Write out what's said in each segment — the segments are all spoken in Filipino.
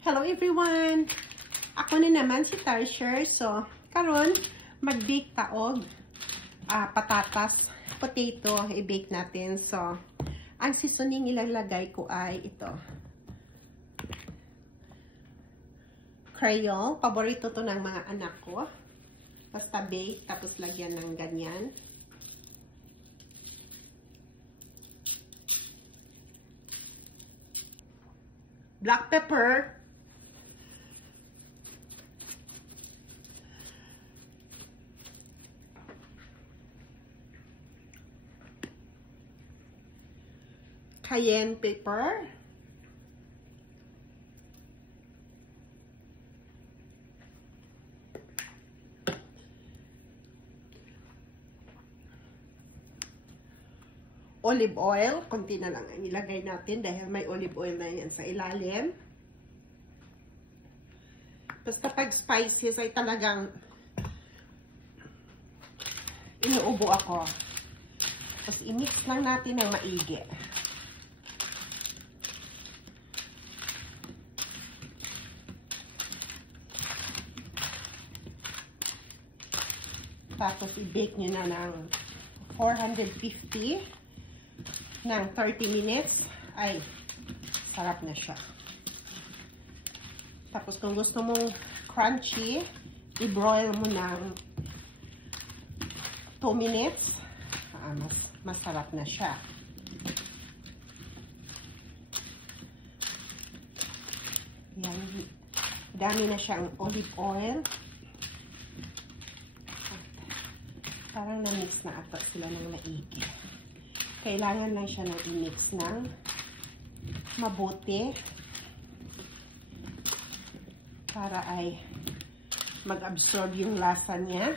Hello everyone! Ako na naman si Tarsher. So, karon mag-bake taog patatas, potato, i-bake natin. So, ang seasoning ilalagay ko ay ito. Creole. Paborito to ng mga anak ko. Basta bake, tapos lagyan ng ganyan. Black pepper. Cayenne pepper. Olive oil. Konti na lang ang ilagay natin dahil may olive oil na yan sa ilalim. Basta pag spices ay talagang inuubo ako. Tapos i-mix lang natin ng maigi. Tapos i-bake nyo na ng 450 ng 30 minutes. Ay, sarap na siya. Tapos kung gusto mong crunchy, i-broil mo ng 2 minutes. Masarap na siya. Yan. Dami na siyang olive oil. Parang na-mix na ata sila ng maigi. Kailangan lang siya ng i-mix ng mabuti para ay mag-absorb yung lasa niya.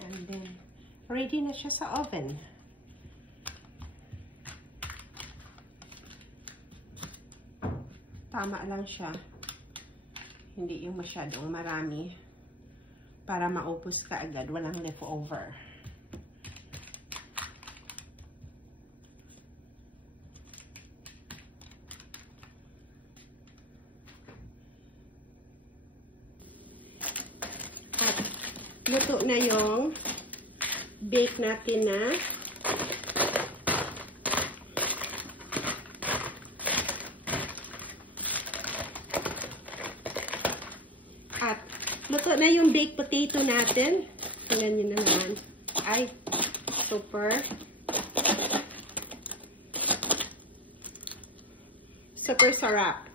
And then ready na siya sa oven. Tama lang siya. Hindi yung masyadong marami para maubos ka agad. Walang leftover. At luto na yung bake natin na at luto na yung baked potato natin. Tingnan nyo na naman. Ay, super sarap.